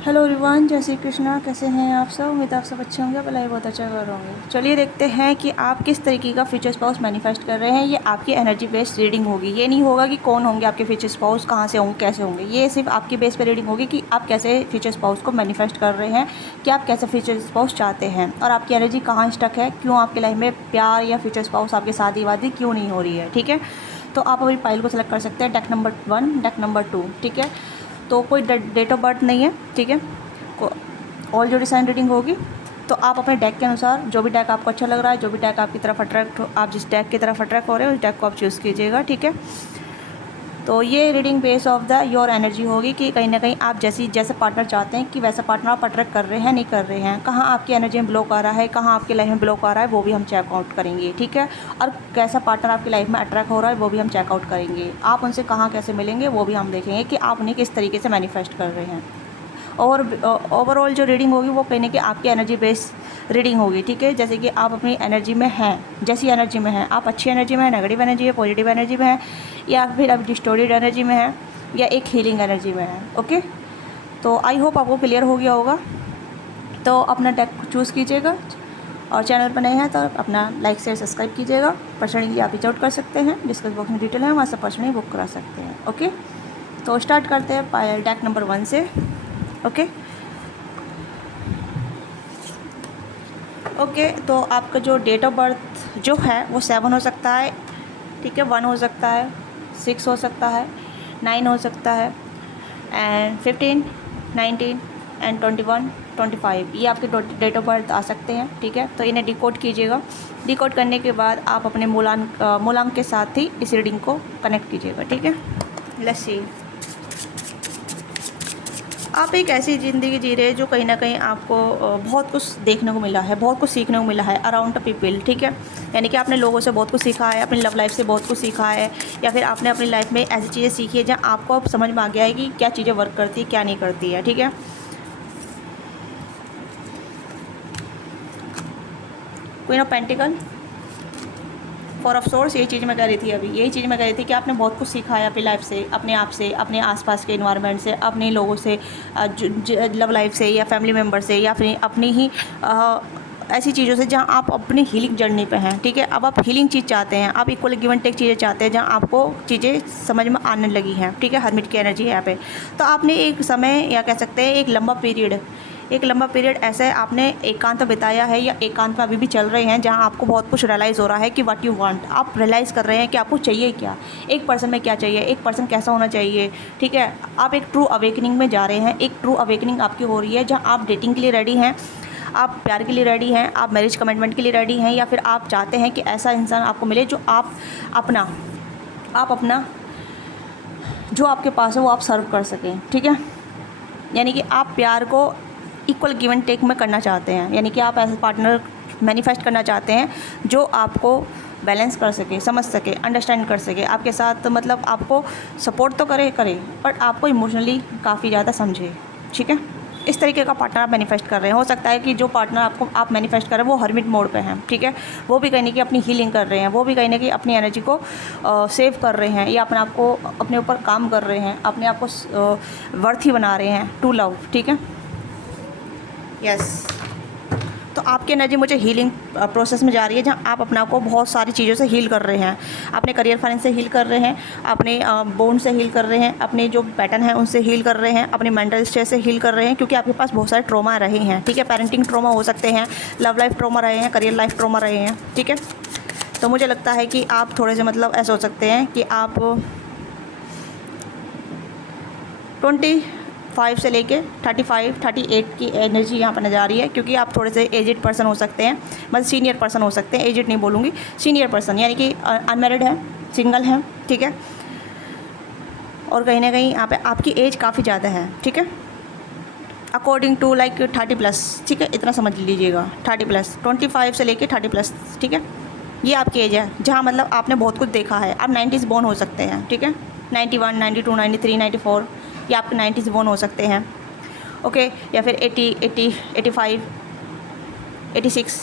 Hello everyone, जय श्री कृष्णा। कैसे हैं आप सब? उम्मीद आप सब अच्छे होंगे, भलाई बहुत अच्छा कर होंगे। चलिए देखते हैं कि आप किस तरीके का फ्यूचर स्पाउस मैनिफेस्ट कर रहे हैं। ये आपकी एनर्जी बेस्ड रीडिंग होगी। ये नहीं होगा कि कौन होंगे आपके फ्यूचर स्पाउस, कहाँ से होंगे, कैसे होंगे। ये सिर्फ आपकी बेस पर रीडिंग होगी कि आप कैसे फ्यूचर स्पाउस को मैनिफेस्ट कर रहे हैं, कि आप कैसे फ्यूचर स्पाउस चाहते हैं और आपकी एनर्जी कहाँ स्टक है, क्यों आपकी लाइफ में प्यार या फ्यूचर स्पाउस आपके शादी वादी क्यों नहीं हो रही है। ठीक है, तो आप अभी फाइल को सेलेक्ट कर सकते हैं। Deck number 1, deck number 2। ठीक है, तो कोई डेट ऑफ बर्थ नहीं है। ठीक है, ऑल जो डिसाइन रीडिंग होगी, तो आप अपने डेक के अनुसार जो भी डेक आपको अच्छा लग रहा है, जो भी डेक आपकी तरफ अट्रैक्ट हो, आप जिस डेक की तरफ अट्रैक्ट हो रहे हो उस डेक को आप चूज़ कीजिएगा। ठीक है, तो ये reading base of the your energy होगी कि कहीं ना कहीं आप जैसे पार्टनर चाहते हैं कि वैसा पार्टनर आप अट्रैक्ट कर रहे हैं, नहीं कर रहे हैं। कहाँ आपकी एनर्जी में ब्लॉक आ रहा है, कहाँ आपकी लाइफ में ब्लॉक आ रहा है, वो भी हम चेकआउट करेंगे। ठीक है, और कैसा पार्टनर आपकी लाइफ में अट्रैक्ट हो रहा है वो भी हम चेकआउट करेंगे। आप उनसे कहाँ कैसे मिलेंगे वो भी हम देखेंगे कि आप उन्हें किस तरीके से मैनिफेस्ट कर रहे हैं। और ओवरऑल जो रीडिंग होगी वो कहीं ना कहीं आपकी एनर्जी बेस रीडिंग होगी। ठीक है, जैसे कि आप अपनी एनर्जी में हैं, जैसी एनर्जी में हैं, आप अच्छी एनर्जी में हैं, नेगेटिव एनर्जी है, पॉजिटिव एनर्जी में है, या फिर आप डिस्टोर्टेड एनर्जी में हैं, या एक हीलिंग एनर्जी में है। ओके, तो आई होप आपको क्लियर हो गया होगा। तो अपना डेक चूज़ कीजिएगा और चैनल पर नए हैं तो अपना लाइक शेयर सब्सक्राइब कीजिएगा। पर्सनली आप रीच आउट कर सकते हैं, डिस्कस बॉक्स में डिटेल है, वहाँ से पर्सनली बुक करा सकते हैं। ओके, तो स्टार्ट करते हैं डेक नंबर 1 से। ओके ओके, तो आपका जो डेट ऑफ बर्थ जो है वो 7 हो सकता है। ठीक है, 1 हो सकता है, 6 हो सकता है, 9 हो सकता है, एंड 15, 19 एंड 21, 25 ये आपके डेट ऑफ बर्थ आ सकते हैं। ठीक है, तो इन्हें डिकोड कीजिएगा। डिकोड करने के बाद आप अपने मूलांक के साथ ही इस रीडिंग को कनेक्ट कीजिएगा। ठीक है, लेट्स सी। आप एक ऐसी ज़िंदगी जी रहे हैं जो कहीं ना कहीं आपको बहुत कुछ देखने को मिला है, बहुत कुछ सीखने को मिला है अराउंड द पीपल। ठीक है, यानी कि आपने लोगों से बहुत कुछ सीखा है, अपनी लव लाइफ से बहुत कुछ सीखा है, या फिर आपने अपनी लाइफ में ऐसी चीज़ें सीखी है जहाँ आपको अब समझ में आ गया है कि क्या चीज़ें वर्क करती है, क्या नहीं करती है। ठीक है, queen of pentacle, 4 of source, यही चीज़ मैं कह रही थी अभी, यही चीज़ मैं कह रही थी कि आपने बहुत कुछ सीखा है अपनी लाइफ से, अपने आप से, अपने आसपास के इन्वायरमेंट से, अपने लोगों से, लव लाइफ से या फैमिली मेम्बर से, या फिर अपनी ही ऐसी चीज़ों से जहाँ आप अपनी हीलिंग जर्नी पे हैं। ठीक है, अब आप हीलिंग चीज़ चाहते हैं, आप इक्वल गिव एंड टेक चीज़ें चाहते हैं जहाँ आपको चीज़ें समझ में आने लगी हैं। ठीक है, हरमिट की एनर्जी है यहाँ पे। तो आपने एक समय या कह सकते हैं एक लंबा पीरियड ऐसे आपने एकांत बिताया है, या एकांत में अभी भी चल रहे हैं, जहां आपको बहुत कुछ रियलाइज़ हो रहा है कि व्हाट यू वांट। आप रियलाइज़ कर रहे हैं कि आपको चाहिए क्या, एक पर्सन में क्या चाहिए, एक पर्सन कैसा होना चाहिए। ठीक है, आप एक ट्रू अवेकनिंग में जा रहे हैं। एक ट्रू अवेकनिंग आपकी हो रही है जहाँ आप डेटिंग के लिए रेडी हैं, आप प्यार के लिए रेडी हैं, आप मैरिज कमिटमेंट के लिए रेडी हैं, या फिर आप चाहते हैं कि ऐसा इंसान आपको मिले जो आप अपना जो आपके पास है वो आप सर्व कर सकें। ठीक है, यानी कि आप प्यार को इक्वल गिव एंड टेक में करना चाहते हैं, यानी कि आप ऐसे पार्टनर मैनिफेस्ट करना चाहते हैं जो आपको बैलेंस कर सके, समझ सके, अंडरस्टैंड कर सके आपके साथ, मतलब आपको सपोर्ट तो करे बट आपको इमोशनली काफ़ी ज़्यादा समझे। ठीक है, इस तरीके का पार्टनर आप मैनिफेस्ट कर रहे हैं। हो सकता है कि जो पार्टनर आप मैनिफेस्ट कर रहे हैं वो हर्मिट मोड पे हैं। ठीक है, वो भी कहीं ना कहीं अपनी हीलिंग कर रहे हैं, वो भी कहीं ना कहीं अपनी एनर्जी को सेव कर रहे हैं, या अपने आप को अपने ऊपर काम कर रहे हैं, अपने आप को वर्थी बना रहे हैं टू लव। ठीक है, यस, तो आपकी एनर्जी मुझे हीलिंग प्रोसेस में जा रही है जहाँ आप अपना को बहुत सारी चीज़ों से हील कर रहे हैं। अपने करियर फाइनेंस से हील कर रहे हैं, अपने बोन्ड से हील कर रहे हैं, अपने जो पैटर्न है उनसे हील कर रहे हैं, अपने मेंटल स्ट्रेस से हील कर रहे हैं, क्योंकि आपके पास बहुत सारे ट्रॉमा रहे हैं। ठीक है, पेरेंटिंग ट्रॉमा हो सकते हैं, लव लाइफ ट्रॉमा रहे हैं, करियर लाइफ ट्रॉमा रहे हैं। ठीक है, तो मुझे लगता है कि आप थोड़े से मतलब ऐसे हो सकते हैं कि आप 25 से लेके 35, 38 की एनर्जी यहाँ पर नज़र आ रही है, क्योंकि आप थोड़े से एजिड पर्सन हो सकते हैं, मतलब सीनियर पर्सन हो सकते हैं, एजिड नहीं बोलूँगी, सीनियर पर्सन, यानी कि अनमैरिड है, सिंगल हैं। ठीक है, और कहीं ना कहीं यहाँ पे आपकी एज काफ़ी ज़्यादा है। ठीक है, अकॉर्डिंग टू लाइक 30+। ठीक है, इतना समझ लीजिएगा, 30+, 25 से लेके 30+। ठीक है, ये आपकी एज है जहाँ मतलब आपने बहुत कुछ देखा है। आप 90s बोर्न हो सकते हैं। ठीक है, 91, 92, 93, 94, ये आपके 90s बोर्न हो सकते हैं। ओके, या फिर 80, 80, 85, 86,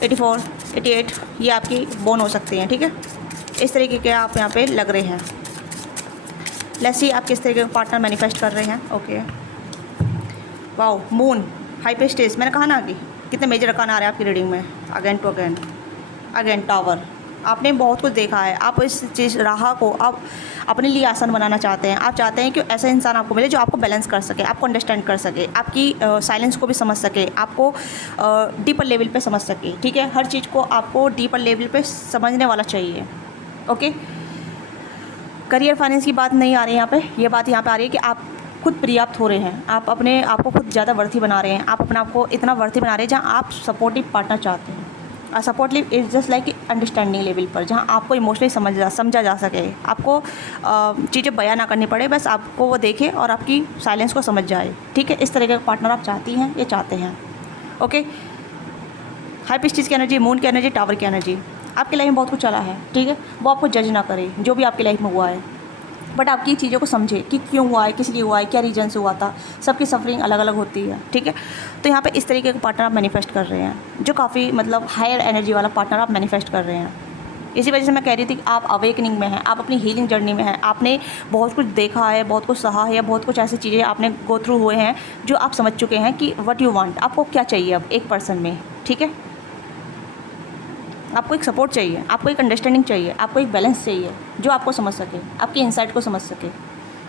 84, 88 ये आपकी बोर्न हो सकती हैं। ठीक है, इस तरीके के आप यहाँ पे लग रहे हैं। लेट्स सी आप किस तरीके का पार्टनर मैनिफेस्ट कर रहे हैं। Okay, wow, moon, high priestess, मैंने कहा ना कि कितने मेजर अरकान आ रहे हैं आपकी रीडिंग में, again to again, again tower. आपने बहुत कुछ देखा है, आप इस चीज़ राह को आप अपने लिए आसान बनाना चाहते हैं। आप चाहते हैं कि ऐसा इंसान आपको मिले जो आपको बैलेंस कर सके, आपको अंडरस्टैंड कर सके, आपकी साइलेंस को भी समझ सके, आपको डीपर लेवल पे समझ सके, ठीक है। हर चीज़ को आपको डीपर लेवल पे समझने वाला चाहिए, ओके। करियर फाइनेंस की बात नहीं आ रही यहाँ पे, ये बात यहाँ पे आ रही है कि आप खुद पर्याप्त हो रहे हैं, आप अपने आप को खुद ज़्यादा वर्थी बना रहे हैं, आप अपने आप को इतना वर्थी बना रहे हैं जहाँ आप सपोर्टिव पार्टनर चाहते हैं। Supportive is just like understanding level पर, जहाँ आपको इमोशनली समझा जा सके, आपको चीज़ें बयां ना करनी पड़े, बस आपको वो देखे और आपकी साइलेंस को समझ जाए, ठीक है। इस तरह का पार्टनर आप चाहती हैं, ये चाहते हैं, ओके। हाई प्रीस्टेस की एनर्जी, मून की एनर्जी, टावर की एनर्जी, आपकी लाइफ में बहुत कुछ चला है, ठीक है। वो आपको जज ना करे जो भी आपकी लाइफ में हुआ है, बट आपकी चीज़ों को समझे कि क्यों हुआ है, किस लिए हुआ है, क्या रीजन से हुआ था। सबकी सफरिंग अलग अलग होती है, ठीक है। तो यहाँ पे इस तरीके का पार्टनर आप मैनिफेस्ट कर रहे हैं, जो काफ़ी मतलब हायर एनर्जी वाला पार्टनर आप मैनिफेस्ट कर रहे हैं। इसी वजह से मैं कह रही थी कि आप अवेकनिंग में हैं, आप अपनी हीलिंग जर्नी में हैं, आपने बहुत कुछ देखा है, बहुत कुछ सहा है, बहुत कुछ ऐसी चीज़ें आपने गो थ्रू हुए हैं जो आप समझ चुके हैं कि व्हाट यू वांट, आपको क्या चाहिए अब एक पर्सन में, ठीक है। आपको एक सपोर्ट चाहिए, आपको एक अंडरस्टैंडिंग चाहिए, आपको एक बैलेंस चाहिए जो आपको समझ सके, आपकी इंसाइट को समझ सके,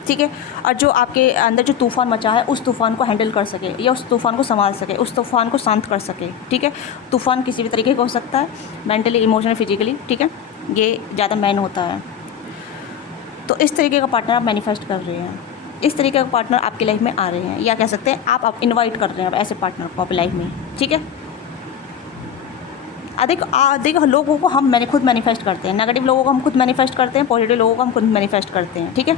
ठीक है। और जो आपके अंदर जो तूफ़ान मचा है उस तूफ़ान को हैंडल कर सके या उस तूफ़ान को संभाल सके, उस तूफ़ान को शांत कर सके, ठीक है। तूफ़ान किसी भी तरीके का हो सकता है, मेंटली, इमोशनली, फिजिकली, ठीक है। ये ज़्यादा मैन होता है। तो इस तरीके का पार्टनर आप मैनिफेस्ट कर रहे हैं, इस तरीके का पार्टनर आपकी लाइफ में आ रहे हैं, या कह सकते हैं आप इन्वाइट कर रहे हैं ऐसे पार्टनर को अपनी लाइफ में, ठीक है। अधिक लोगों को मैंने खुद मैनिफेस्ट करते हैं, नेगेटिव लोगों को हम खुद मैनिफेस्ट करते हैं, पॉजिटिव लोगों को हम खुद मैनिफेस्ट करते हैं, ठीक है।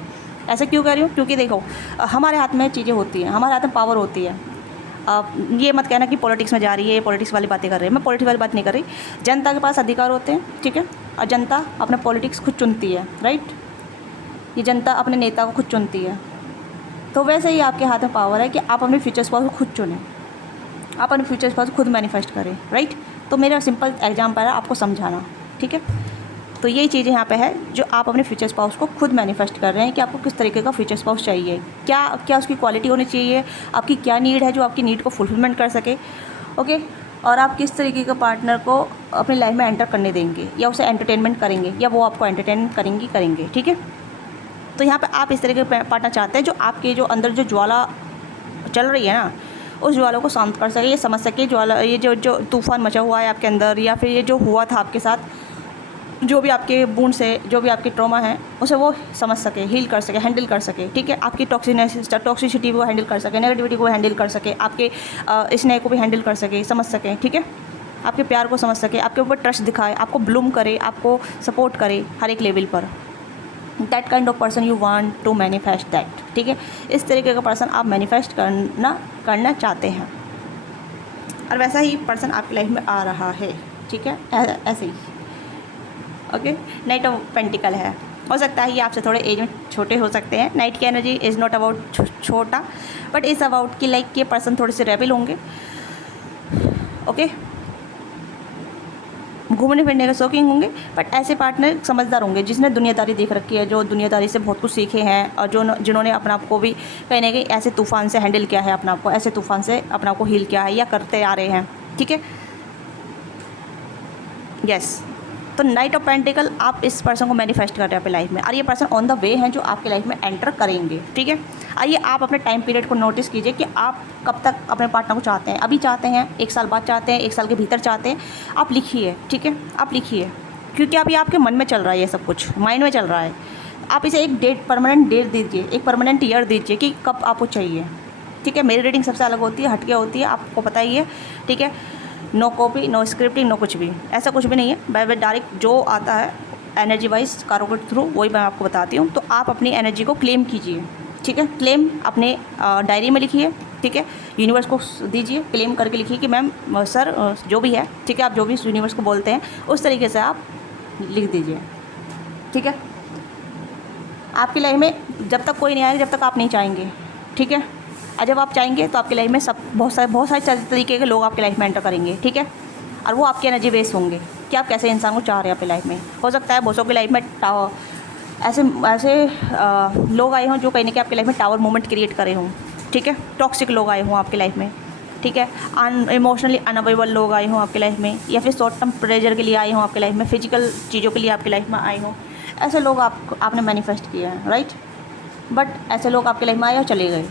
ऐसे क्यों कह रही हूँ, क्योंकि देखो हमारे हाथ में चीज़ें होती हैं, हमारे हाथ में पावर होती है। ये मत कहना कि पॉलिटिक्स में जा रही है, पॉलिटिक्स वाली बातें कर रही है, मैं पॉलिटिक्स वाली बात नहीं कर रही। जनता के पास अधिकार होते हैं, ठीक है, और जनता अपने पॉलिटिक्स खुद चुनती है, राइट। ये जनता अपने नेता को खुद चुनती है। तो वैसे ही आपके हाथ में पावर है कि आप अपने फ्यूचर स्पाउस को खुद चुनें, आप अपने फ्यूचर स्पाउस खुद मैनिफेस्ट करें, राइट। तो मेरा सिंपल एग्जाम्पल है आपको समझाना, ठीक है। तो यही चीज़ें यहाँ पे है जो आप अपने फ्यूचर स्पाउस को खुद मैनिफेस्ट कर रहे हैं कि आपको किस तरीके का फ्यूचर स्पाउस चाहिए, क्या क्या उसकी क्वालिटी होनी चाहिए, आपकी क्या नीड है जो आपकी नीड को फुलफिलमेंट कर सके, ओके। और आप किस तरीके का पार्टनर को अपनी लाइफ में एंटर करने देंगे, या उसे एंटरटेनमेंट करेंगे या वो आपको एंटरटेन करेंगे, ठीक है। तो यहाँ पर आप इस तरीके का पार्टनर चाहते हैं जो आपके जो अंदर जो ज्वाला चल रही है ना, उस ज्वाला को शांत कर सके, ये समझ सके ज्वाला, ये जो तूफ़ान मचा हुआ है आपके अंदर, या फिर ये जो हुआ था आपके साथ, जो भी आपके बूंड से, जो भी आपके ट्रॉमा है, उसे वो समझ सके, हील कर सके, हैंडल कर सके, ठीक है। आपकी टॉक्सिसिटी को हैंडल कर सके, नेगेटिविटी को हैंडल कर सके, आपके स्नेह को भी हैंडल कर सके, समझ सके, ठीक है। आपके प्यार को समझ सके, आपके ऊपर ट्रस्ट दिखाए, आपको ब्लूम करे, आपको सपोर्ट करे हर एक लेवल पर। That kind of person you want to manifest that, ठीक है। इस तरीके का पर्सन आप मैनिफेस्ट करना चाहते हैं, और वैसा ही पर्सन आपकी लाइफ में आ रहा है, ठीक है, ऐसे ही, ओके। नाइट ऑफ पेंटिकल है, हो सकता है ये आपसे थोड़े एज में छोटे हो सकते हैं। नाइट की एनर्जी इज़ नॉट अबाउट छोटा, बट इज़ अबाउट कि लाइक ये पर्सन थोड़े से रेबल होंगे, ओके। घूमने फिरने के शौकीन होंगे, बट ऐसे पार्टनर समझदार होंगे जिसने दुनियादारी देख रखी है, जो दुनियादारी से बहुत कुछ सीखे हैं, और जिन्होंने अपने आप को भी कहीं ना कहीं ऐसे तूफ़ान से हैंडल किया है, अपने आप को ऐसे तूफ़ान से अपने आप को हील किया है या करते आ रहे हैं, ठीक है, यस। तो नाइट ऑफ पेंटिकल आप इस पर्सन को मैनिफेस्ट कर रहे हैं अपनी लाइफ में, और ये पर्सन ऑन द वे हैं जो आपकी लाइफ में एंटर करेंगे, ठीक है। आइए आप अपने टाइम पीरियड को नोटिस कीजिए कि आप कब तक अपने पार्टनर को चाहते हैं, अभी चाहते हैं, 1 साल बाद चाहते हैं, 1 साल के भीतर चाहते हैं, आप लिखिए, ठीक है, आप लिखिए, क्योंकि अभी आपके मन में चल रहा है, ये सब कुछ माइंड में चल रहा है। आप इसे एक डेट, परमानेंट डेट दीजिए, एक परमानेंट ईयर दीजिए कि कब आपको चाहिए, ठीक है। मेरी रीडिंग सबसे अलग होती है, हटके होती है, आपको पता ही है, ठीक है। No copy, no scripting, no कुछ भी, ऐसा कुछ भी नहीं है। मैं डायरेक्ट जो आता है एनर्जी वाइज कारों के थ्रू वही मैं आपको बताती हूँ। तो आप अपनी एनर्जी को क्लेम कीजिए, ठीक है, क्लेम अपने डायरी में लिखिए, ठीक है, यूनिवर्स को दीजिए, क्लेम करके लिखिए कि मैम सर जो भी है, ठीक है, आप जो भी यूनिवर्स को बोलते हैं उस तरीके से आप लिख दीजिए, ठीक है। आपकी लाइफ में जब तक कोई नहीं आएगा जब तक आप नहीं चाहेंगे, ठीक है, और जब आप चाहेंगे तो आपकी लाइफ में बहुत सारे तरीके के लोग आपकी लाइफ में एंटर करेंगे, ठीक है, और वो आपकी एनर्जी बेस होंगे कि आप कैसे इंसान को चाह रहे हैं अपनी लाइफ में। हो सकता है बहुतों की लाइफ में ऐसे लोग आए हों जो कहीं ना कहीं आपकी लाइफ में टावर मोमेंट क्रिएट करे हों, ठीक है, टॉक्सिक लोग आए हों आपकी लाइफ में, ठीक है, इमोशनली अनअवेलेबल लोग आए हों आपकी लाइफ में, या फिर शॉर्ट टर्म प्रेजर के लिए आए हों आपकी लाइफ में, फिजिकल चीज़ों के लिए आपकी लाइफ में आए हों, ऐसे लोग आपने मैनिफेस्ट किया है, राइट। बट ऐसे लोग आपकी लाइफ में आए और चले गए,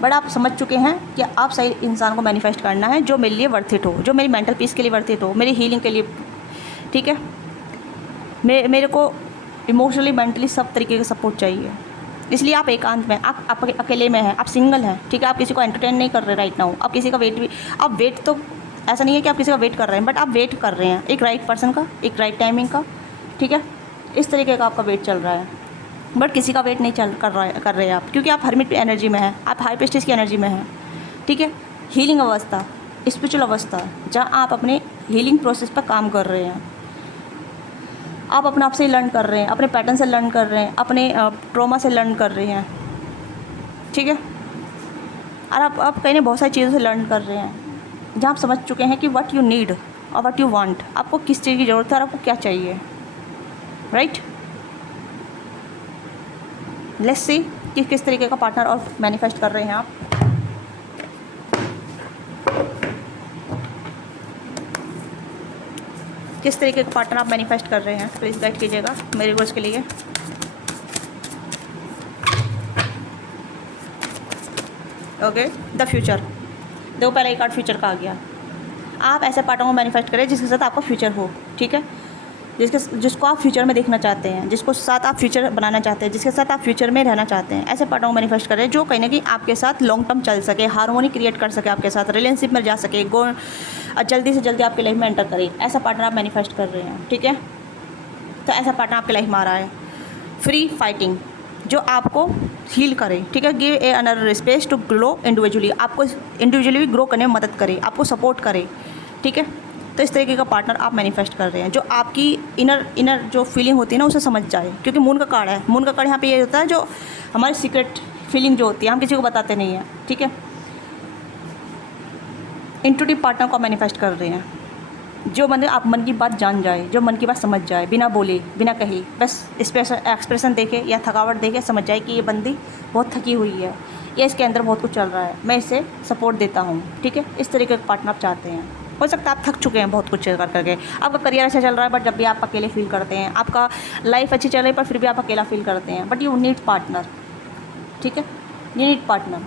बट आप समझ चुके हैं कि आप सही इंसान को मैनिफेस्ट करना है जो मेरे लिए वर्थ इट हो, जो मेरी मेंटल पीस के लिए वर्थ इट हो, मेरी हीलिंग के लिए, ठीक है। मेरे को इमोशनली मेंटली सब तरीके का सपोर्ट चाहिए। इसलिए आप एकांत में, आप अकेले में हैं, आप सिंगल हैं, ठीक है, आप किसी को एंटरटेन नहीं कर रहे राइट नाउ, आप किसी का वेट भी, आप वेट तो ऐसा नहीं है कि आप किसी का वेट कर रहे हैं, बट आप वेट कर रहे हैं एक राइट पर्सन का, एक राइट टाइमिंग का, ठीक है, इस तरीके का आपका वेट चल रहा है। बट किसी का वेट नहीं कर रहे हैं आप, क्योंकि आप हर्मिट एनर्जी में हैं, आप हाई प्रेस्टीज की एनर्जी में हैं, ठीक है। हीलिंग अवस्था, स्पिरिचुअल अवस्था, जहाँ आप अपने हीलिंग प्रोसेस पर काम कर रहे हैं, आप अपने आप से लर्न कर रहे हैं, अपने पैटर्न से लर्न कर रहे हैं, अपने ट्रॉमा से लर्न कर रहे हैं, ठीक है। और आप कहीं ना बहुत सारी चीज़ों से लर्न कर रहे हैं, जहाँ आप समझ चुके हैं कि व्हाट यू नीड और व्हाट यू वांट, आपको किस चीज़ की ज़रूरत है और आपको क्या चाहिए, राइट। लेट्स सी कि किस तरीके का पार्टनर और मैनिफेस्ट कर रहे हैं आप। किस तरीके का पार्टनर आप मैनिफेस्ट कर रहे हैं, प्लीज़ गाइड कीजिएगा मेरे गोल्स के लिए। ओके, द फ्यूचर, देखो पहला एक कार्ड फ्यूचर का आ गया। आप ऐसे पार्टनर को मैनिफेस्ट करें जिसके साथ आपका फ्यूचर हो, ठीक है, जिसको आप फ्यूचर में देखना चाहते हैं, जिसको साथ आप फ्यूचर बनाना चाहते हैं, जिसके साथ आप फ्यूचर में रहना चाहते हैं, ऐसे पार्टनर को मैनिफेस्ट करें जो कहीं ना कहीं आपके साथ लॉन्ग टर्म चल सके, हार्मोनी क्रिएट कर सके आपके साथ, रिलेशनशिप में जा सके, जल्दी से जल्दी आपकी लाइफ में एंटर करे। ऐसा पार्टनर आप मैनिफेस्ट कर रहे हैं, ठीक है। तो ऐसा पार्टनर आपकी लाइफ में आ रहा है। फ्री फाइटिंग, जो आपको हील करे, ठीक है, give a another space to grow individually, आपको इंडिविजुअली भी ग्रो करने में मदद करे, आपको सपोर्ट करे, ठीक है। तो इस तरीके का पार्टनर आप मैनिफेस्ट कर रहे हैं जो आपकी इनर जो फीलिंग होती है ना उसे समझ जाए, क्योंकि मून का कार्ड है। मून का कार्ड यहाँ पे ये होता है जो हमारी सीक्रेट फीलिंग जो होती है हम किसी को बताते नहीं हैं, ठीक है। इंट्यूटिव पार्टनर को मैनिफेस्ट कर रहे हैं जो आप मन की बात जान जाए, जो मन की बात समझ जाए, बिना बोले बिना कहे, बस एक्सप्रेशन देखे या थकावट देखे समझ जाए कि ये बंदी बहुत थकी हुई है या इसके अंदर बहुत कुछ चल रहा है, मैं इसे सपोर्ट देता हूँ, ठीक है। इस तरीके का पार्टनर आप चाहते हैं। हो सकता है आप थक चुके हैं बहुत कुछ कर करके, आपका करियर अच्छा चल रहा है बट जब भी आप अकेले फील करते हैं, आपका लाइफ अच्छी चल रही है पर फिर भी आप अकेला फील करते हैं, बट यू नीड पार्टनर, ठीक है। You need partner,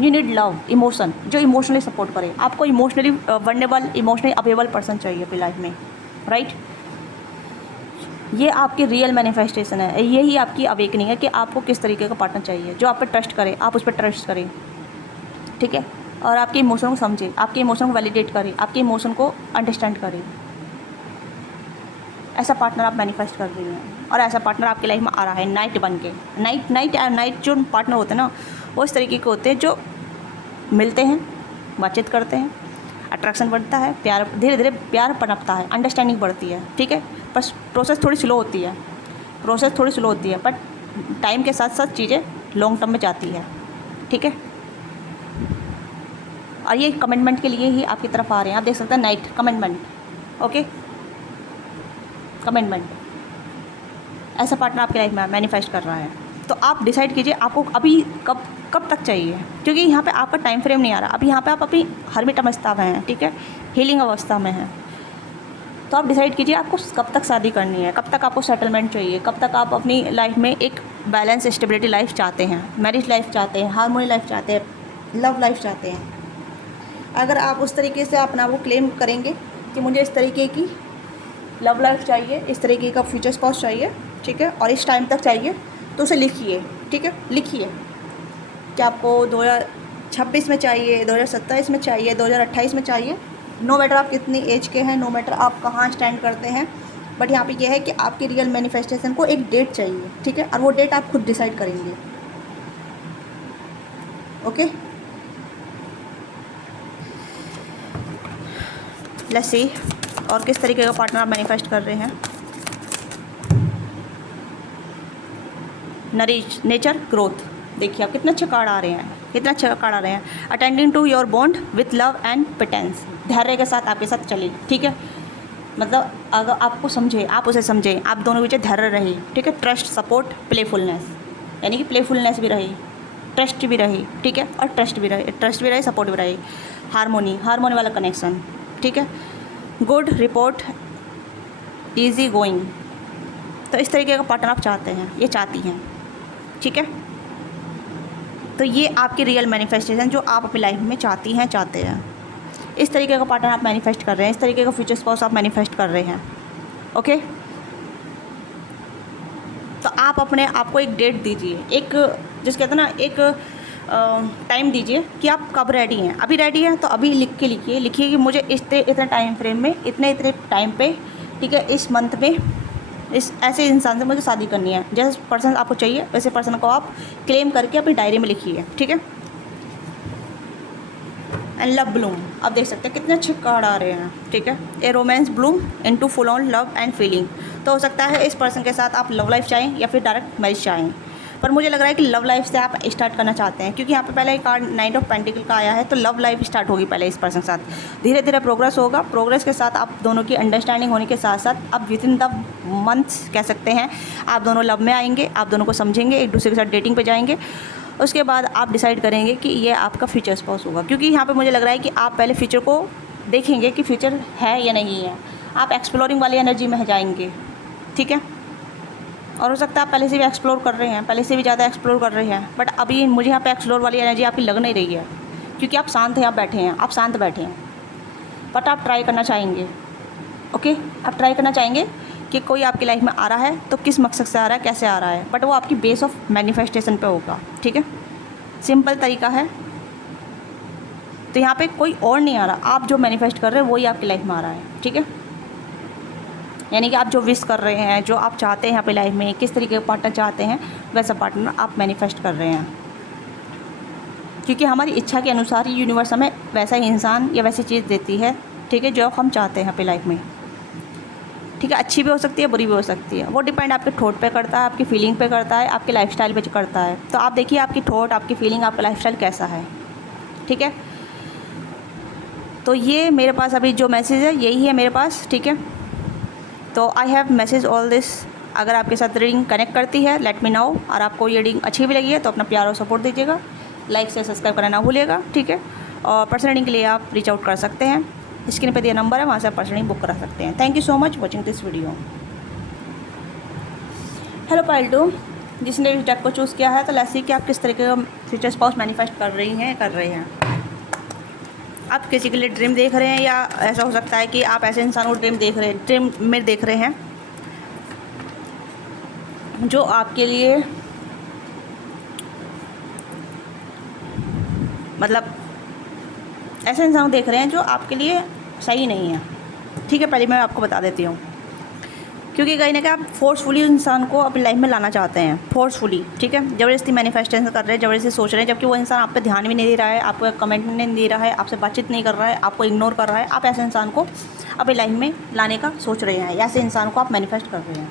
you need love, emotion, जो इमोशनली सपोर्ट करे आपको। Emotionally vulnerable, emotionally available person चाहिए अपनी लाइफ में, राइट। ये आपकी रियल मैनिफेस्टेशन है, यही आपकी अवेकनिंग है कि आपको किस तरीके का पार्टनर चाहिए जो आप पर ट्रस्ट करे, आप उस पर ट्रस्ट करें, ठीक है, और आपके इमोशन को समझे, आपके इमोशन को वैलिडेट करे, आपके इमोशन को अंडरस्टैंड करे। ऐसा पार्टनर आप मैनिफेस्ट कर रही हैं और ऐसा पार्टनर आपकी लाइफ में आ रहा है नाइट बन के। नाइट जो पार्टनर होते हैं ना वो इस तरीके के होते हैं जो मिलते हैं, बातचीत करते हैं, अट्रैक्शन बढ़ता है, प्यार धीरे धीरे प्यार पनपता है, अंडरस्टैंडिंग बढ़ती है, ठीक है। बस प्रोसेस थोड़ी स्लो होती है, बट टाइम के साथ साथ चीज़ें लॉन्ग टर्म में जाती है, ठीक है। और ये कमिटमेंट के लिए ही आपकी तरफ आ रहे हैं, आप देख सकते हैं नाइट कमिटमेंट, ओके, कमिटमेंट। ऐसा पार्टनर आपकी लाइफ में मैनिफेस्ट कर रहा है। तो आप डिसाइड कीजिए आपको अभी कब तक चाहिए, क्योंकि यहाँ पे आपका टाइम फ्रेम नहीं आ रहा। अभी यहाँ पे आप अपनी हर्मिट अवस्था में हैं, ठीक है, हीलिंग अवस्था में हैं। तो आप डिसाइड कीजिए आपको कब तक शादी करनी है, कब तक आपको सेटलमेंट चाहिए, कब तक आप अपनी लाइफ में एक बैलेंस स्टेबिलिटी लाइफ चाहते हैं, मैरिज लाइफ चाहते हैं, हार्मोनी लाइफ चाहते हैं, लव लाइफ चाहते हैं। अगर आप उस तरीके से अपना वो क्लेम करेंगे कि मुझे इस तरीके की लव लाइफ चाहिए, इस तरीके का फ्यूचर स्पाउस चाहिए, ठीक है, और इस टाइम तक चाहिए, तो उसे लिखिए, ठीक है। लिखिए कि आपको 2026 में चाहिए, 2027 में चाहिए, 2028 में चाहिए। नो मैटर आप कितनी एज के हैं, नो मैटर आप कहाँ स्टैंड करते हैं, बट यहाँ पे ये है कि आपकी रियल मैनिफेस्टेशन को एक डेट चाहिए, ठीक है, और वो डेट आप खुद डिसाइड करेंगे, ओके। लेट्स सी और किस तरीके का पार्टनर आप मैनिफेस्ट कर रहे हैं। नेचर ग्रोथ, देखिए आप कितने अच्छे कार्ड आ रहे हैं, attending to your bond with love and patience, धैर्य के साथ आपके साथ चले, ठीक है। मतलब अगर आपको समझे, आप उसे समझें, आप दोनों के बीच धैर्य रहे, ठीक है। ट्रस्ट, सपोर्ट, प्लेफुलनेस, यानी कि प्लेफुलनेस भी रहे, ट्रस्ट भी रहे, ठीक है, और ट्रस्ट भी रहे, सपोर्ट भी रहे। हारमोनी वाला कनेक्शन, ठीक है। Good report, easy going. तो इस तरीके का पार्टनर आप चाहते हैं, ये चाहती हैं, ठीक है। तो ये आपकी रियल मैनिफेस्टेशन जो आप अपनी लाइफ में चाहती हैं, चाहते हैं। इस तरीके का पार्टनर आप मैनिफेस्ट कर रहे हैं, इस तरीके का फ्यूचर स्पाउस आप मैनिफेस्ट कर रहे हैं, ओके। तो आप अपने आप को एक डेट दीजिए, एक जिस कहते हैं ना, एक टाइम दीजिए कि आप कब रेडी हैं। अभी रेडी हैं तो अभी लिखिए कि मुझे इतने टाइम फ्रेम में, इतने टाइम पे, ठीक है, इस मंथ में इस ऐसे इंसान से मुझे शादी करनी है। जैसे पर्सन आपको चाहिए वैसे पर्सन को आप क्लेम करके अपनी डायरी में लिखिए, ठीक है। एंड लव ब्लूम, आप देख सकते हैं कितने अच्छे कार्ड आ रहे हैं, ठीक है। A romance bloom into full on love and feeling. तो हो सकता है इस पर्सन के साथ आप लव लाइफ चाहें या फिर डायरेक्ट मैरिज चाहें, पर मुझे लग रहा है कि लव लाइफ से आप स्टार्ट करना चाहते हैं, क्योंकि यहाँ पे पहले एक कार्ड नाइट ऑफ पेंटिकल का आया है। तो लव लाइफ स्टार्ट होगी पहले इस पर्सन के साथ, धीरे धीरे प्रोग्रेस होगा। प्रोग्रेस के साथ आप दोनों की अंडरस्टैंडिंग होने के साथ साथ अब विद इन द मंथ्स कह सकते हैं आप दोनों लव में आएंगे, आप दोनों को समझेंगे, एक दूसरे के साथ डेटिंग पे जाएंगे। उसके बाद आप डिसाइड करेंगे कि ये आपका फ्यूचर स्पाउस होगा, क्योंकि यहाँ पे मुझे लग रहा है कि आप पहले फ्यूचर को देखेंगे कि फ्यूचर है या नहीं है। आप एक्सप्लोरिंग वाली एनर्जी में जाएंगे, ठीक है। और हो सकता है आप पहले से भी एक्सप्लोर कर रहे हैं, पहले से भी ज़्यादा एक्सप्लोर कर रहे हैं, बट अभी मुझे यहाँ पे एक्सप्लोर वाली एनर्जी आपकी लग नहीं रही है, क्योंकि आप शांत हैं, आप बैठे हैं, आप शांत बैठे हैं। बट आप ट्राई करना चाहेंगे, ओके। आप ट्राई करना चाहेंगे कि कोई आपकी लाइफ में आ रहा है तो किस मकसद से आ रहा है, कैसे आ रहा है, बट वो आपकी बेस ऑफ मैनिफेस्टेशन पे होगा, ठीक है। सिंपल तरीका है। तो यहाँ पे कोई और नहीं आ रहा, आप जो मैनिफेस्ट कर रहे हैं वही आपकी लाइफ में आ रहा है, ठीक है। यानी कि आप जो विश कर रहे हैं, जो आप चाहते हैं अपनी लाइफ में, किस तरीके का पार्टनर चाहते हैं, वैसा पार्टनर आप मैनिफेस्ट कर रहे हैं, क्योंकि हमारी इच्छा के अनुसार ही यूनिवर्स हमें वैसा ही इंसान या वैसी चीज़ देती है, ठीक है, जो हम चाहते हैं अपनी लाइफ में, ठीक है। अच्छी भी हो सकती है, बुरी भी हो सकती है, वो डिपेंड आपके थॉट पे करता है, आपकी फीलिंग पे करता है, आपके लाइफस्टाइल पे करता है। तो आप देखिए आपकी थॉट, आपकी फीलिंग, आपका लाइफस्टाइल कैसा है, ठीक है। तो ये मेरे पास अभी जो मैसेज है यही है मेरे पास, ठीक है। तो I have message all this. अगर आपके साथ रीडिंग कनेक्ट करती है लेट मी नो, और आपको ये रीडिंग अच्छी भी लगी है तो अपना प्यार और सपोर्ट दीजिएगा, लाइक से सब्सक्राइब करना ना भूलिएगा, ठीक है। और पर्सनल रीडिंग के लिए आप रीच आउट कर सकते हैं, स्क्रीन पे दिया नंबर है, वहाँ से आप पर्सनल रीडिंग बुक करा सकते हैं। Thank you so much watching this video. Hello pile 2, जिसने इस डेक को चूज़ किया है, तो लेट्स सी कि आप किस तरीके का फ्यूचर स्पाउस मैनिफेस्ट कर रही हैं, कर रहे हैं। आप किसी के लिए ड्रीम देख रहे हैं, या ऐसा हो सकता है कि आप ऐसे इंसान को ड्रीम में देख रहे हैं जो आपके लिए मतलब ऐसे इंसान को देख रहे हैं जो आपके लिए सही नहीं है, ठीक है। पहले मैं आपको बता देती हूँ, क्योंकि कहीं ना कहीं आप फोर्सफुली इंसान को अपनी लाइफ में लाना चाहते हैं, फोर्सफुली, ठीक है। ज़बरदस्ती मैनिफेस्टेशन कर रहे हैं, ज़बरदस्ती सोच रहे हैं, जबकि वो इंसान आप पे ध्यान भी नहीं दे रहा है, आपको कमेंट नहीं दे रहा है, आपसे बातचीत नहीं कर रहा है, आपको इग्नोर कर रहा है। आप ऐसे इंसान को अपनी लाइफ में लाने का सोच रहे हैं, ऐसे इंसान को आप मैनिफेस्ट कर रहे हैं,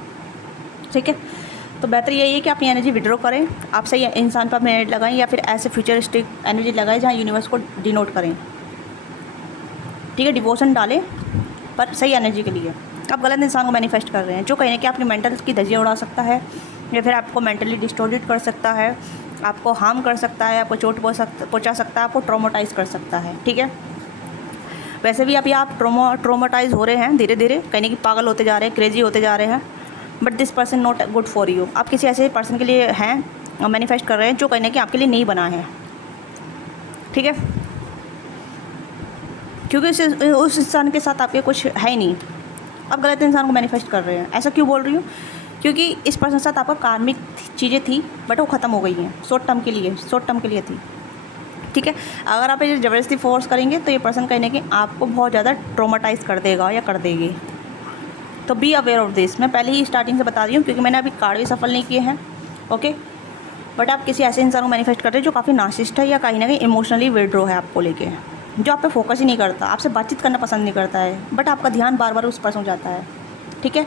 ठीक है। तो बेहतर यही है कि आप ये एनर्जी विड्रॉ करें, आप सही इंसान पर अपनी एनर्जी लगाएं, या फिर ऐसे फ्यूचरिस्टिक एनर्जी लगाएं जहाँ यूनिवर्स को डिनोट करें, ठीक है। डिवोशन डालें पर सही एनर्जी के लिए। आप गलत इंसान को मैनिफेस्ट कर रहे हैं जो कहीं ना कहीं अपनी मेंटल की धज्जियाँ उड़ा सकता है, या फिर आपको मेंटली डिस्टॉर्टेड कर सकता है, आपको हार्म कर सकता है, आपको चोट पहुँचा सकता है, आपको ट्रॉमाटाइज़ कर सकता है, ठीक है। वैसे भी अभी आप ट्रोमाटाइज हो रहे हैं, धीरे धीरे कहीं ना कहीं पागल होते जा रहे हैं, क्रेजी होते जा रहे हैं, but this person not good for you. आप किसी ऐसे पर्सन के लिए हैं मैनिफेस्ट कर रहे हैं जो कहीं ना कहीं आपके लिए नहीं बना है, ठीक है। क्योंकि उस इंसान के साथ आपके कुछ है ही नहीं, आप गलत इंसान को मैनिफेस्ट कर रहे हैं। ऐसा क्यों बोल रही हूँ, क्योंकि इस पर्सन के साथ आपका कार्मिक चीज़ें थी, बट वो ख़त्म हो गई हैं, शॉर्ट टर्म के लिए थी, ठीक है। अगर आप ये ज़बरदस्ती फोर्स करेंगे तो ये पर्सन कहीं ना कहीं आपको बहुत ज़्यादा ट्रोमाटाइज़ कर देगा या कर देगी। तो बी अवेयर ऑफ दिस। मैं पहले ही स्टार्टिंग से बता रही हूँ, क्योंकि मैंने अभी कार्ड भी सफल नहीं किए हैं, ओके। बट आप किसी ऐसे इंसान को मैनिफेस्ट कर रहे हैं जो काफ़ी नार्सिसिस्ट है, या कहीं ना कहीं इमोशनली विड्रॉ है आपको लेके, जो आप पे फोकस ही नहीं करता, आपसे बातचीत करना पसंद नहीं करता है, बट आपका ध्यान बार बार उस पर हो जाता है, ठीक है।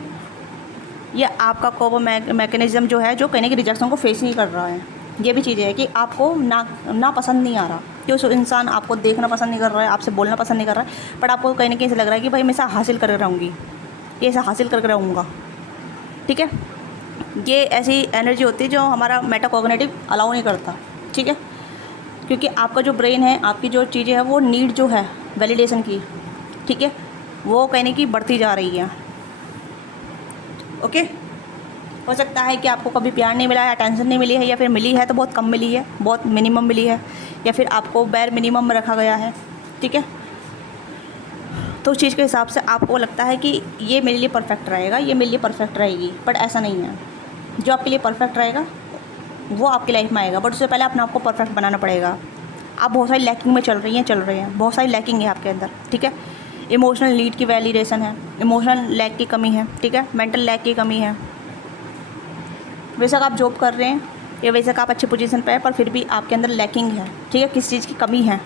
ये आपका कोबो मैकेनिज़्म जो है, जो कहीं ना कहीं रिजेक्शन को फेस नहीं कर रहा है। ये भी चीज़ है कि आपको ना पसंद नहीं आ रहा, कि उस इंसान आपको देखना पसंद नहीं कर रहा है, आपसे बोलना पसंद नहीं कर रहा है, बट आपको कहीं ना कहीं से लग रहा है कि भाई मैं इसे हासिल कर रहूँगी, ये ऐसा हासिल करके रहूँगा, ठीक है। ये ऐसी एनर्जी होती है जो हमारा मेटाकॉग्निटिव अलाउ नहीं करता, ठीक है, क्योंकि आपका जो ब्रेन है, आपकी जो चीज़ें हैं, वो नीड जो है वैलिडेशन की, ठीक है, वो कहने की बढ़ती जा रही है। ओके, हो सकता है कि आपको कभी प्यार नहीं मिला है, अटेंशन नहीं मिली है, या फिर मिली है तो बहुत कम मिली है, बहुत मिनिमम मिली है, या फिर आपको बैर मिनिमम में रखा गया है, ठीक है। तो उस चीज़ के हिसाब से आपको लगता है कि ये मेरे लिए परफेक्ट रहेगा, ये मेरे लिए परफेक्ट रहेगी, बट ऐसा नहीं है। जो आपके लिए परफेक्ट रहेगा वो आपकी लाइफ में आएगा, बट उससे पहले अपने आप को परफेक्ट बनाना पड़ेगा। आप बहुत सारी लैकिंग में चल रहे हैं, बहुत सारी लैकिंग है आपके अंदर, ठीक है। इमोशनल नीड की वैलिडेशन है, इमोशनल लैक की कमी है, ठीक है, मेंटल लैक की कमी है। बेशक आप जॉब कर रहे हैं या बेशक आप अच्छे पोजीशन पे हैं, पर फिर भी आपके अंदर लैकिंग है, ठीक है, किस चीज़ की कमी है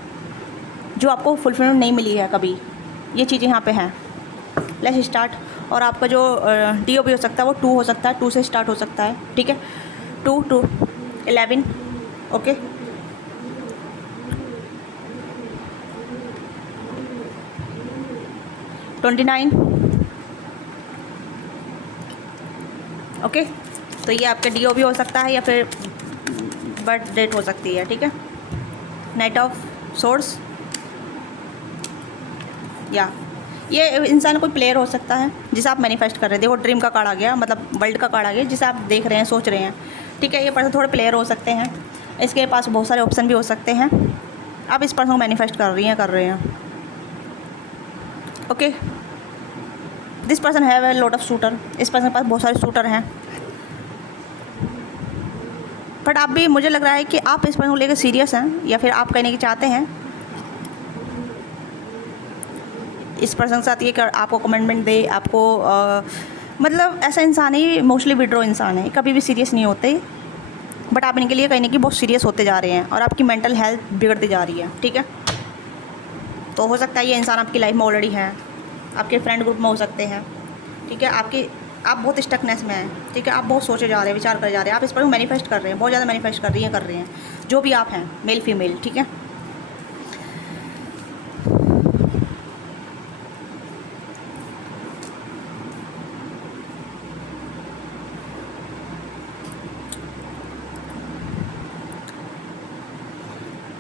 जो आपको फुलफिलमेंट नहीं मिली है कभी, ये चीज़ें यहाँ पे हैं। Let's start. और आपका जो DOB हो सकता है वो 2 हो सकता है, 2 से स्टार्ट हो सकता है, ठीक है, 2 to 11, ओके। Twenty 29, okay. तो ये आपका DOB हो सकता है या फिर बर्थ डेट हो सकती है, ठीक है। नाइट ऑफ सोर्स, या ये इंसान कोई प्लेयर हो सकता है जिसे आप मैनिफेस्ट कर रहे थे। वो ड्रीम का कार्ड आ गया, मतलब वर्ल्ड का कार्ड आ गया जिसे आप देख रहे हैं, सोच रहे हैं, ठीक है। ये पर्सन थोड़े प्लेयर हो सकते हैं, इसके पास बहुत सारे ऑप्शन भी हो सकते हैं। आप इस पर्सन को मैनिफेस्ट कर रहे हैं, okay. This person have a lot of shooter, इस पर्सन के पास बहुत सारे शूटर हैं, बट आप भी, मुझे लग रहा है कि आप इस पर्सन को लेकर सीरियस हैं, या फिर आप कहने की चाहते हैं इस पर्सन के साथ ये कर आपको कमिटमेंट दे, आपको मतलब ऐसा इंसान ही मोस्टली विड्रॉ इंसान है, कभी भी सीरियस नहीं होते, बट आप इनके लिए कहने की बहुत सीरियस होते जा रहे हैं और आपकी मेंटल हेल्थ बिगड़ती जा रही है, ठीक है। तो हो सकता है ये इंसान आपकी लाइफ में ऑलरेडी है, आपके फ्रेंड ग्रुप में हो सकते हैं, ठीक है। आप बहुत स्टकनेस में हैं, ठीक है, आप बहुत सोचे जा रहे हैं, विचार कर जा रहे हैं, आप इस पर मैनिफेस्ट कर रहे हैं, बहुत ज़्यादा मैनिफेस्ट कर रहे हैं, जो भी आप हैं, मेल फीमेल, ठीक है।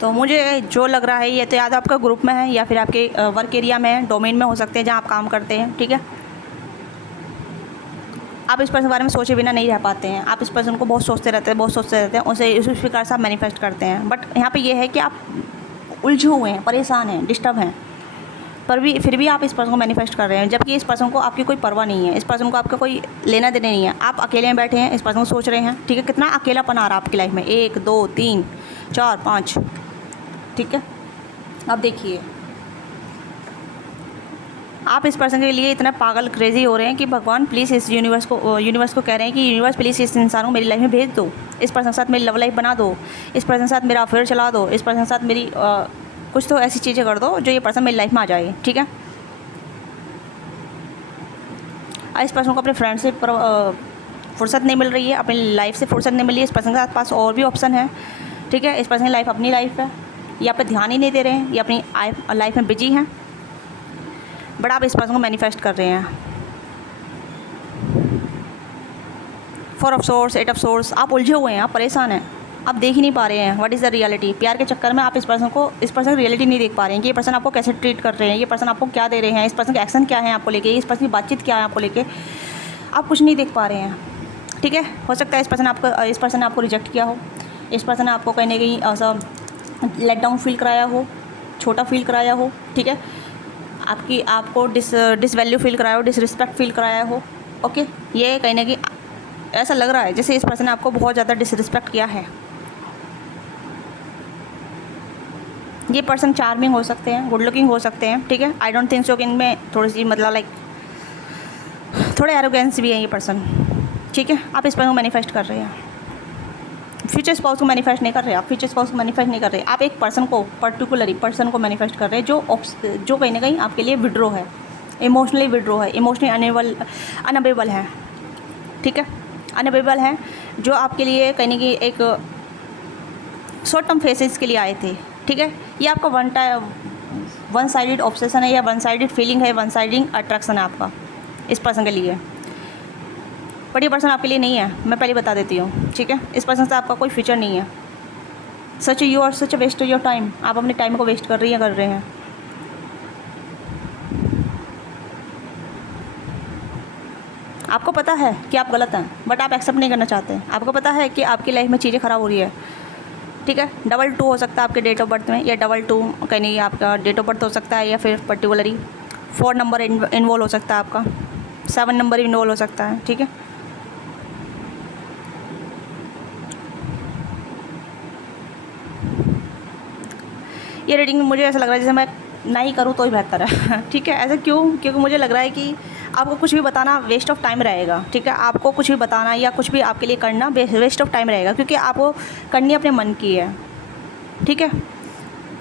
तो मुझे जो लग रहा है ये तो या तो आपका ग्रुप में है या फिर आपके वर्क एरिया में है, डोमेन में हो सकते हैं जहाँ आप काम करते हैं, ठीक है। आप इस पर्सन के बारे में सोचे बिना नहीं रह पाते हैं, आप इस पर्सन को बहुत सोचते रहते हैं, उसे इस प्रकार से आप मैनिफेस्ट करते हैं। बट यहाँ पे ये है कि आप उलझे हुए हैं, परेशान हैं, डिस्टर्ब हैं, फिर भी आप इस पर्सन को मैनिफेस्ट कर रहे हैं, जबकि इस पर्सन को आपकी कोई परवाह नहीं है, इस पर्सन को आपका कोई लेना देना नहीं है। आप अकेले में बैठे हैं, इस पर्सन को सोच रहे हैं, ठीक है। कितना अकेलापन आ रहा है आपकी लाइफ में, 1 2 3 4 5, ठीक है। अब देखिए, आप इस पर्सन के लिए इतना पागल क्रेजी हो रहे हैं कि भगवान प्लीज़ इस यूनिवर्स को कह रहे हैं कि यूनिवर्स प्लीज़ इस इंसान को मेरी लाइफ में भेज दो, इस पर्सन के साथ मेरी लव लाइफ बना दो, इस पर्सन के साथ मेरा अफेयर चला दो, इस पर्सन के साथ मेरी कुछ तो ऐसी चीज़ें कर दो जो ये पर्सन मेरी लाइफ में आ जाए, ठीक है। इस पर्सन को अपने फ्रेंड से फुर्सत नहीं मिल रही है, अपनी लाइफ से फुर्सत नहीं मिल रही है। इस पर्सन के पास और भी ऑप्शन है, ठीक है। इस पर्सन की लाइफ अपनी लाइफ है, ये आप पे ध्यान ही नहीं दे रहे हैं, ये अपनी लाइफ में बिजी हैं, बट आप इस पर्सन को मैनिफेस्ट कर रहे हैं। 4 ऑफ सोर्स, 8 ऑफ सोर्स, आप उलझे हुए हैं, आप परेशान हैं, आप देख ही नहीं पा रहे हैं व्हाट इज़ द रियलिटी। प्यार के चक्कर में आप इस पर्सन की रियलिटी नहीं देख पा रहे हैं कि ये पर्सन आपको कैसे ट्रीट कर रहे हैं, ये पर्सन आपको क्या दे रहे हैं, इस पर्सन के एक्शन क्या है आपको लेके, इस पर्सन की बातचीत क्या है आपको लेके, आप कुछ नहीं देख पा रहे हैं, ठीक है। हो सकता है इस पर्सन ने आपको रिजेक्ट किया हो, इस पर्सन ने आपको कहीं ना कहीं ऐसा लेट डाउन फील कराया हो, छोटा फील कराया हो, ठीक है। आपको डिसवैल्यू फील कराया हो, डिसरिस्पेक्ट फील कराया हो, ओके। ये कहीं ना कहीं ऐसा लग रहा है जैसे इस पर्सन ने आपको बहुत ज़्यादा डिसरिस्पेक्ट किया है। ये पर्सन चार्मिंग हो सकते हैं, गुड लुकिंग हो सकते हैं, ठीक है। आई डोंट थिंक सो कि इनमें थोड़ी सी मतलब लाइक थोड़े एरोगेंस भी है ये पर्सन, ठीक है। आप इस पर्सन को मैनिफेस्ट कर रहे हैं, फ्यूचर स्पाउस को मैनिफेस्ट नहीं कर रहे, आप फ्यूचर स्पाउस को मैनिफेस्ट नहीं कर रहे, आप एक पर्सन को, पर्टिकुलरली पर्सन को मैनिफेस्ट कर रहे हैं जो कहीं ना कहीं आपके लिए विड्रॉ है, इमोशनली विड्रॉ है, इमोशनली अनअवेलेबल है, ठीक है, अनअवेलेबल है, जो आपके लिए कहीं ना कहीं एक शॉर्ट टर्म फेसेस के लिए आए थे, ठीक है। ये आपका वन साइडेड ऑब्सेशन है या वन साइडेड फीलिंग है, वन साइडेड अट्रैक्शन है आपका, इस पर्सन के लिए, बट ये पर्सन आपके लिए नहीं है, मैं पहले बता देती हूँ, ठीक है। इस पर्सन से आपका कोई फ्यूचर नहीं है। Such you are such a waste of your time, आप अपने टाइम को वेस्ट कर रही हैं, कर रहे हैं। आपको पता है कि आप गलत हैं, बट आप एक्सेप्ट नहीं करना चाहते। आपको पता है कि आपकी लाइफ में चीज़ें ख़राब हो रही है, ठीक है। 2 हो सकता है आपके डेट ऑफ बर्थ में, या 2 कहीं नहीं, आपका डेट ऑफ बर्थ हो सकता है, या फिर पर्टिकुलरली 4 नंबर इन्वॉल्व हो सकता है, आपका 7 नंबर इन्वॉल्व हो सकता है, ठीक है। ये रीडिंग मुझे ऐसा लग रहा है जैसे मैं ना ही करूँ तो ही बेहतर है, ठीक है। ऐसा क्यों? क्योंकि मुझे लग रहा है कि आपको कुछ भी बताना वेस्ट ऑफ टाइम रहेगा, ठीक है। आपको कुछ भी बताना या कुछ भी आपके लिए करना वेस्ट ऑफ टाइम रहेगा, क्योंकि आपको करनी अपने मन की है, ठीक है।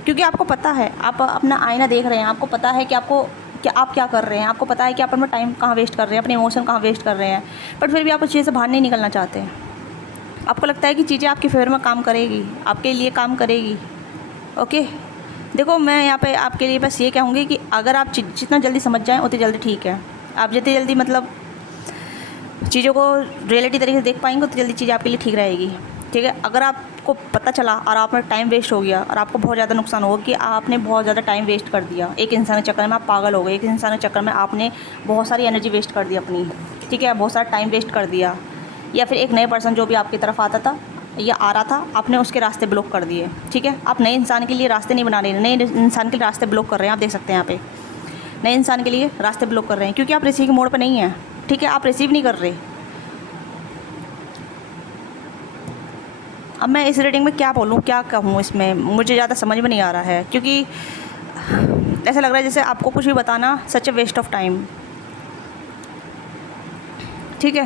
क्योंकि आपको पता है, आप अपना आईना देख रहे हैं, आपको पता है कि आप क्या कर रहे हैं, आपको पता है कि आप अपना टाइम कहाँ वेस्ट कर रहे हैं, अपने इमोशन कहाँ वेस्ट कर रहे हैं, बट फिर भी आप उस चीज़ से बाहर नहीं निकलना चाहते। आपको लगता है कि चीज़ें आपके फेवर में काम करेगी, आपके लिए काम करेगी, ओके। देखो, मैं यहाँ पे आपके लिए बस ये कहूँगी कि अगर आप जितना जल्दी समझ जाएँ उतनी जल्दी ठीक है। आप जितनी जल्दी मतलब चीज़ों को रियलिटी तरीके से देख पाएंगे उतनी जल्दी चीज़ें आपके लिए ठीक रहेगी, ठीक है। अगर आपको पता चला और आपका टाइम वेस्ट हो गया और आपको बहुत ज़्यादा नुकसान होगा कि आपने बहुत ज़्यादा टाइम वेस्ट कर दिया, एक इंसान के चक्कर में आप पागल हो गए, एक इंसान के चक्कर में आपने बहुत सारी एनर्जी वेस्ट कर दी अपनी, ठीक है, बहुत सारा टाइम वेस्ट कर दिया, या फिर एक नए पर्सन जो भी आपकी तरफ आता था या आ रहा था, आपने उसके रास्ते ब्लॉक कर दिए, ठीक है। आप नए इंसान के लिए रास्ते नहीं बना रहे, नए इंसान के रास्ते ब्लॉक कर रहे हैं, आप देख सकते हैं यहाँ पे नए इंसान के लिए रास्ते ब्लॉक कर रहे हैं, क्योंकि आप रिसीव के मोड पर नहीं हैं, ठीक है। आप रिसीव नहीं कर रहे। अब मैं इस रीडिंग में क्या बोलूँ, क्या कहूँ, इसमें मुझे ज़्यादा समझ में नहीं आ रहा है, क्योंकि ऐसा लग रहा है जैसे आपको कुछ भी बताना सच ए वेस्ट ऑफ टाइम, ठीक है।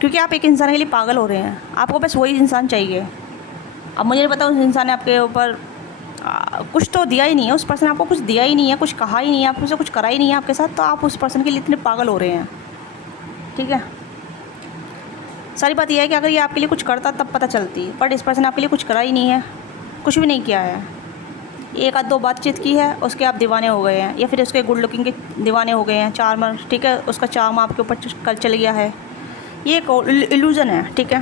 क्योंकि आप एक इंसान के लिए पागल हो रहे हैं, आपको बस वही इंसान चाहिए। अब मुझे नहीं पता उस इंसान ने आपके ऊपर कुछ तो दिया ही नहीं है, उस पर्सन ने आपको कुछ दिया ही नहीं है, कुछ कहा ही नहीं है, आपको उसे कुछ करा ही नहीं है आपके साथ, तो आप उस पर्सन के लिए इतने पागल हो रहे हैं, ठीक है। सारी बात यह है कि अगर ये आपके लिए कुछ करता तब पता चलती, बट इस पर्सन ने आपके लिए कुछ करा ही नहीं है, कुछ भी नहीं किया है। एक आध 2 बातचीत की है, उसके आप दीवाने हो गए हैं, या फिर उसके गुड लुकिंग के दीवाने हो गए हैं, चार्मर, ठीक है, उसका चार्म आपके ऊपर कल चल गया है। ये एक इल्यूज़न है, ठीक है।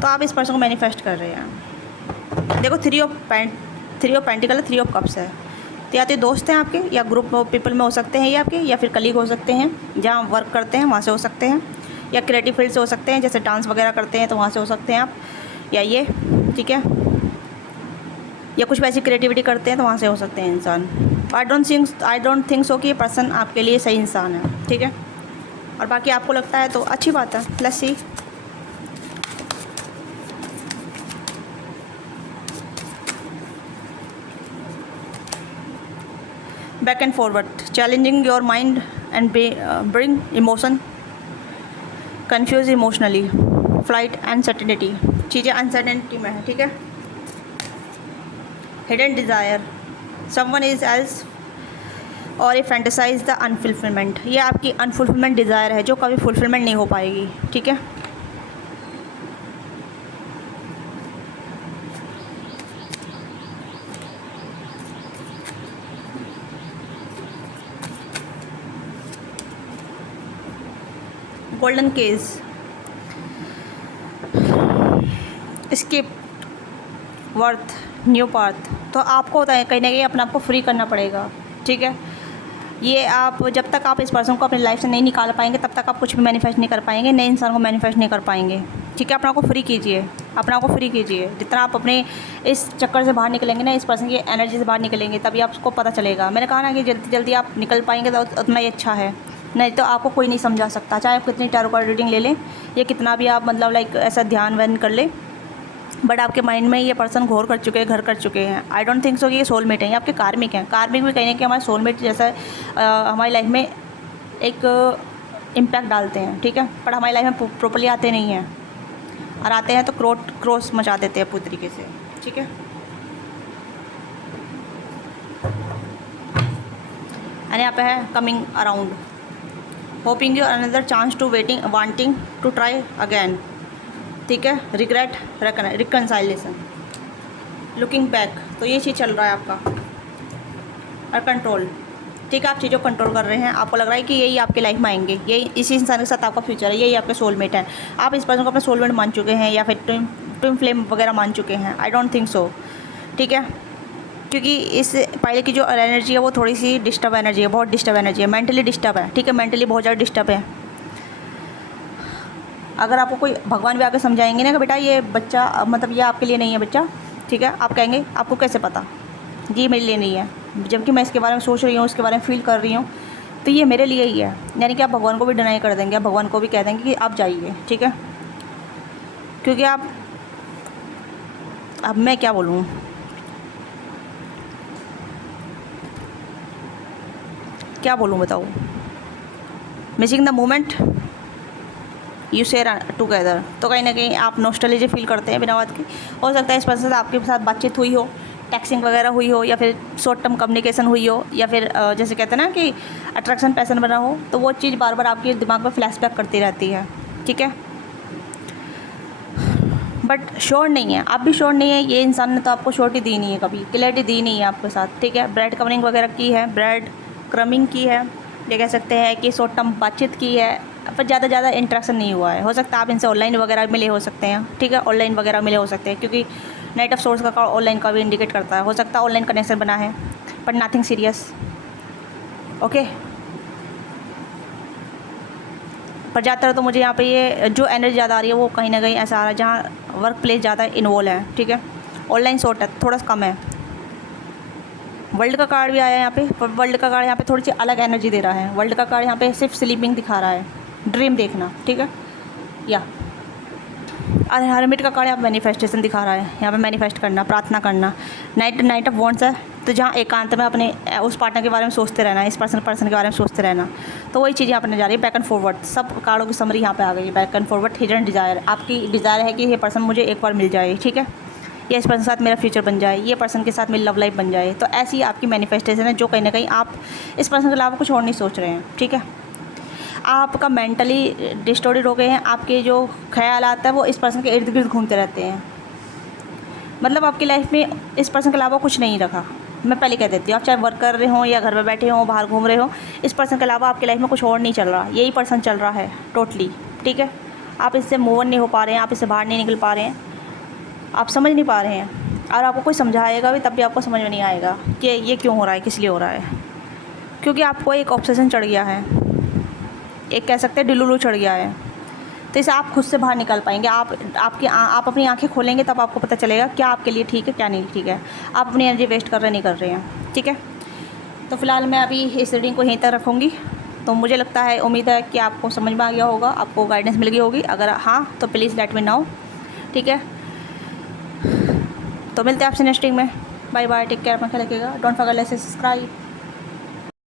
तो आप इस पर्सन को मैनिफेस्ट कर रहे हैं। देखो, 3 ऑफ पेंटिकल, 3 ऑफ कप्स है। तो या तो दोस्त हैं आपके, या ग्रुप ऑफ पीपल में हो सकते हैं ये आपके, या फिर कलीग हो सकते हैं, जहाँ वर्क करते हैं वहाँ से हो सकते हैं, या क्रिएटिव फील्ड से हो सकते हैं, जैसे डांस वगैरह करते हैं तो वहाँ से हो सकते हैं आप, या ये, ठीक है, या कुछ वैसी क्रिएटिविटी करते हैं तो वहाँ से हो सकते हैं इंसान। आई डोंट थिंक सो कि ये पर्सन आपके लिए सही इंसान है, ठीक है। और बाकी आपको लगता है तो अच्छी बात है, let's see. Back and forward, challenging your mind and bring emotion, confuse emotionally, flight uncertainty, चीज़ें अनसर्टेनिटी में है, ठीक है। Hidden desire, someone is else, और ये फैंटेसाइज द अनफुलफिलमेंट, ये आपकी अनफुलफिलमेंट डिज़ायर है जो कभी फुलफिलमेंट नहीं हो पाएगी, ठीक है। Golden case, skip, worth, new path. तो आपको होता है कहीं ना कहीं अपने आप को फ्री करना पड़ेगा, ठीक है। ये आप जब तक आप इस पर्सन को अपनी लाइफ से नहीं निकाल पाएंगे तब तक आप कुछ भी मैनिफेस्ट नहीं कर पाएंगे, नए इंसान को मैनिफेस्ट नहीं कर पाएंगे, ठीक है। अपने आप को फ्री कीजिए, अपने आप को फ्री कीजिए। जितना आप अपने इस चक्कर से बाहर निकलेंगे ना, इस पर्सन की एनर्जी से बाहर निकलेंगे, तभी आपको पता चलेगा। मैंने कहा ना कि जल्दी जल्दी आप निकल पाएंगे तो उतना ही अच्छा है, नहीं तो आपको कोई नहीं समझा सकता, चाहे आप कितनी टैरो कार्ड रीडिंग ले लें या कितना भी आप मतलब लाइक ऐसा ध्यान वैन कर ले, बट आपके माइंड में ये पर्सन घोर कर चुके हैं, घर कर चुके हैं। आई डोंट थिंक सो कि ये सोलमेट हैं, ये आपके कार्मिक हैं। कार्मिक भी कहीं ना कहीं हमारे सोलमेट जैसा हमारी लाइफ में एक इम्पैक्ट डालते हैं, ठीक है, पर हमारी लाइफ में प्रॉपर्ली आते नहीं हैं, और आते हैं तो क्रॉस मचा देते हैं पूरी तरीके से, ठीक है। एंड यहाँ पे है coming around, hoping you another chance to waiting wanting to try again, ठीक है। रिग्रेट, रिकन्साइलेशन, लुकिंग बैक, तो ये चीज़ चल रहा है आपका। और कंट्रोल, ठीक है, आप चीज़ों को कंट्रोल कर रहे हैं, आपको लग रहा है कि यही आपकी लाइफ में आएंगे, यही इसी इंसान के साथ आपका फ्यूचर है, यही आपके सोलमेट है। आप इस पर्सन को अपना सोलमेट मान चुके हैं या फिर ट्विन फ्लेम वगैरह मान चुके हैं। आई डोंट थिंक सो, ठीक है, क्योंकि इस पहले की जो एनर्जी है वो थोड़ी सी डिस्टर्ब एनर्जी है, बहुत डिस्टर्ब एनर्जी है, मेंटली डिस्टर्ब है, ठीक है, मेंटली बहुत ज़्यादा डिस्टर्ब है। अगर आपको कोई भगवान भी आके समझाएंगे ना कि बेटा ये बच्चा मतलब ये आपके लिए नहीं है बच्चा, ठीक है, आप कहेंगे आपको कैसे पता ये मेरे लिए नहीं है, जबकि मैं इसके बारे में सोच रही हूँ, उसके बारे में फील कर रही हूँ, तो ये मेरे लिए ही है। यानी कि आप भगवान को भी डिनाई कर देंगे, आप भगवान को भी कह देंगे कि आप जाइए, ठीक है, क्योंकि आप, अब मैं क्या बोलूँ, क्या बोलूँ बताओ। Missing the moment you share together, तो कहीं ना कहीं आप नॉस्टैल्जिया फील करते हैं बिना बात की। हो सकता है इस पर्सन से आपके साथ बातचीत हुई हो, टेक्सिंग वगैरह हुई हो, या फिर शॉर्ट टर्म कम्युनिकेशन हुई हो, या फिर जैसे कहते हैं ना कि अट्रैक्शन पैसन बना हो, तो वो चीज़ बार बार आपके दिमाग में फ्लैशबैक करती रहती है, ठीक है। बट श्योर नहीं है, आप भी श्योर नहीं है, ये इंसान ने तो आपको श्योरिटी दी नहीं है, कभी क्लैरिटी दी नहीं है आपके साथ, ठीक है। ब्रेड कवरिंग वगैरह की है, ब्रेड क्रमिंग की है, ये कह सकते हैं कि शॉर्ट टर्म बातचीत की है, पर ज़्यादा इंटरेक्शन नहीं हुआ है। हो सकता है आप इनसे ऑनलाइन वगैरह मिले हो सकते हैं, ठीक है, ऑनलाइन वगैरह मिले हो सकते हैं, क्योंकि नाइट ऑफ सोर्स का ऑनलाइन का भी इंडिकेट करता है। हो सकता है ऑनलाइन कनेक्शन बना है, बट नथिंग सीरियस, ओके। पर ज़्यादातर तो मुझे यहाँ पे ये जो एनर्जी ज़्यादा आ रही है वो कहीं ना कहीं ऐसा आ रहा है जहाँ वर्क प्लेस ज़्यादा इन्वॉल्व है, ठीक है। ऑनलाइन शॉर्ट है, थोड़ा सा कम है। वर्ल्ड का कार्ड भी आया है यहाँ पे, पर वर्ल्ड का कार्ड यहाँ पे थोड़ी सी अलग एनर्जी दे रहा है। वर्ल्ड का कार्ड यहाँ पे सिर्फ स्लीपिंग दिखा रहा है, ड्रीम देखना, ठीक है, या हरमिट का कार्ड यहाँ पे मैनिफेस्टेशन दिखा रहा है, यहाँ पे मैनिफेस्ट करना, प्रार्थना करना। नाइट ऑफ वॉन्ट्स है, तो जहाँ एकांत में अपने उस पार्टनर के बारे में सोचते रहना, इस पर्सन के बारे में सोचते रहना, तो वही चीज़ यहाँ पर जा रही है। बैक एंड फॉरवर्ड सब कार्डों की समरी यहाँ पे आ गई है। Back and forward hidden desire, आपकी डिज़ायर है कि ये पर्सन मुझे एक बार मिल जाए, ठीक है, या इस पर्सन के साथ मेरा फ्यूचर बन जाए, ये पर्सन के साथ मेरी लव लाइफ बन जाए। तो ऐसी आपकी मैनिफेस्टेशन है, जो कहीं ना कहीं आप इस पर्सन के अलावा कुछ और नहीं सोच रहे हैं, ठीक है। आपका मेंटली डिस्टॉर्टेड हो गए हैं, आपके जो ख्याल आता है वो इस पर्सन के इर्द गिर्द घूमते रहते हैं। मतलब आपकी लाइफ में इस पर्सन के अलावा कुछ नहीं रखा। मैं पहले कह देती हूँ, आप चाहे वर्क कर रहे हो या घर में बैठे हो, बाहर घूम रहे हो, इस पर्सन के अलावा आपकी लाइफ में कुछ और नहीं चल रहा, यही पर्सन चल रहा है टोटली, ठीक है। आप इससे मूव ऑन नहीं हो पा रहे हैं, आप इससे बाहर नहीं निकल पा रहे हैं, आप समझ नहीं पा रहे हैं, और आपको कोई समझाएगा भी तब भी आपको समझ में नहीं आएगा कि ये क्यों हो रहा है, किस लिए हो रहा है, क्योंकि आपको एक ऑब्सेशन चढ़ गया है, एक कह सकते हैं डिलुलू चढ़ गया है। तो इसे आप खुद से बाहर निकाल पाएंगे। आप अपनी आंखें खोलेंगे तब आपको पता चलेगा क्या आपके लिए ठीक है, क्या नहीं ठीक है। आप अपनी एनर्जी वेस्ट कर रहे नहीं कर रहे हैं, ठीक है। तो फिलहाल मैं अभी इस रीडिंग को यहीं तक रखूँगी। तो मुझे लगता है, उम्मीद है कि आपको समझ में आ गया होगा, आपको गाइडेंस मिल गई होगी। अगर हाँ तो प्लीज़ लेट मी नो, ठीक है। तो मिलते हैं आपसे नेक्स्ट रीडिंग में। बाय बाय, टेक केयर, अपना ख्याल रखिएगा। Don't forget to subscribe.